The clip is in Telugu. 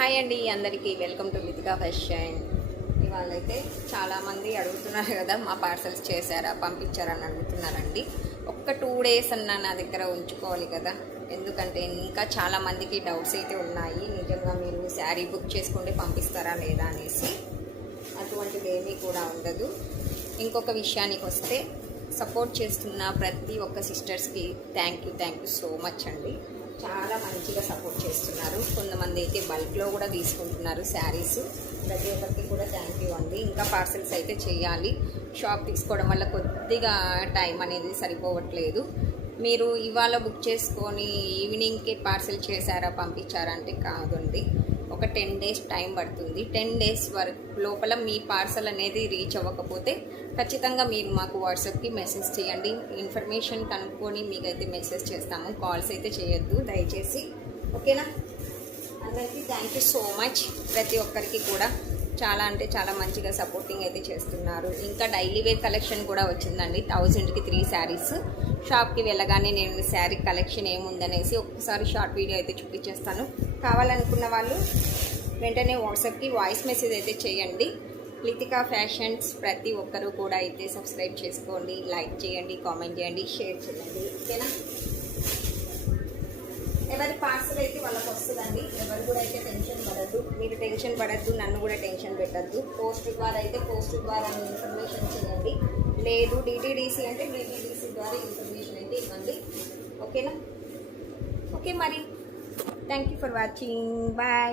హాయ్ అండి అందరికీ. వెల్కమ్ టు మితికా ఫ్యాషన్ ఇవాళ అయితే చాలామంది అడుగుతున్నారు కదా మా పార్సల్స్ చేశారా పంపించారని అడుగుతున్నారండి. ఒక్క టూ డేస్ అన్న నా దగ్గర ఉంచుకోవాలి కదా. ఎందుకంటే ఇంకా చాలామందికి డౌట్స్ అయితే ఉన్నాయి. నిజంగా మీరు శారీ బుక్ చేసుకుంటే పంపిస్తారా లేదా అనేసి. అటువంటిది ఏమీ కూడా ఉండదు. ఇంకొక విషయానికి వస్తే సపోర్ట్ చేస్తున్న ప్రతి ఒక్క సిస్టర్స్కి thank you thank you so much అండి. చాలా మంచిగా సపోర్ట్ చేస్తున్నారు. కొంతమంది అయితే బల్క్లో కూడా తీసుకుంటున్నారు శారీస్ ప్రతి ఒక్కరికి కూడా థ్యాంక్ యూ అండి. ఇంకా పార్సల్స్ అయితే చేయాలి. షాప్ తీసుకోవడం వల్ల కొద్దిగా టైం అనేది సరిపోవట్లేదు. మీరు ఇవాళ బుక్ చేసుకొని ఈవినింగ్కి పార్సల్ చేశారా పంపించారా అంటే కాదండి. ఒక టెన్ డేస్ టైం పడుతుంది. టెన్ డేస్ వరకు లోపల మీ పార్సల్ అనేది రీచ్ అవ్వకపోతే ఖచ్చితంగా మీరు మాకు వాట్సాప్కి మెసేజ్ చేయండి. ఇన్ఫర్మేషన్ కనుక్కొని మీకైతే మెసేజ్ చేస్తాము. కాల్స్ అయితే చేయొద్దు. దయచేసి ఓకేనా? అందరికీ థ్యాంక్ యూ సో మచ్. ప్రతి ఒక్కరికి కూడా చాలా అంటే చాలా మంచిగా సపోర్టింగ్ అయితే చేస్తున్నారు. ఇంకా డైలీ వేర్ కలెక్షన్ కూడా వచ్చిందండి. థౌజండ్కి త్రీ శారీస్. షాప్కి వెళ్ళగానే నేను శారీ కలెక్షన్ ఏముందనేసి ఒక్కసారి షార్ట్ వీడియో అయితే చూపించేస్తాను. కావాలనుకున్న వాళ్ళు వెంటనే వాట్సాప్కి వాయిస్ మెసేజ్ అయితే చేయండి. లితికా ఫ్యాషన్స్ ప్రతి ఒక్కరూ కూడా అయితే సబ్స్క్రైబ్ చేసుకోండి లైక్ చేయండి కామెంట్ చేయండి షేర్ చేయండి. ఓకేనా? ఎవరి పార్సల్ అయితే వాళ్ళకి వస్తుందండి ఎవరు కూడా అయితే టెన్షన్ పడద్దు. మీరు టెన్షన్ పడద్దు నన్ను కూడా టెన్షన్ పెట్టద్దు. పోస్ట్ ద్వారా అయితే పోస్ట్ ద్వారా ఇన్ఫర్మేషన్ చేయండి. లేదు డిటీడీసీ అంటే డిటీడీసీ ద్వారా ఓకేనా ఓకే మరి thank you for watching bye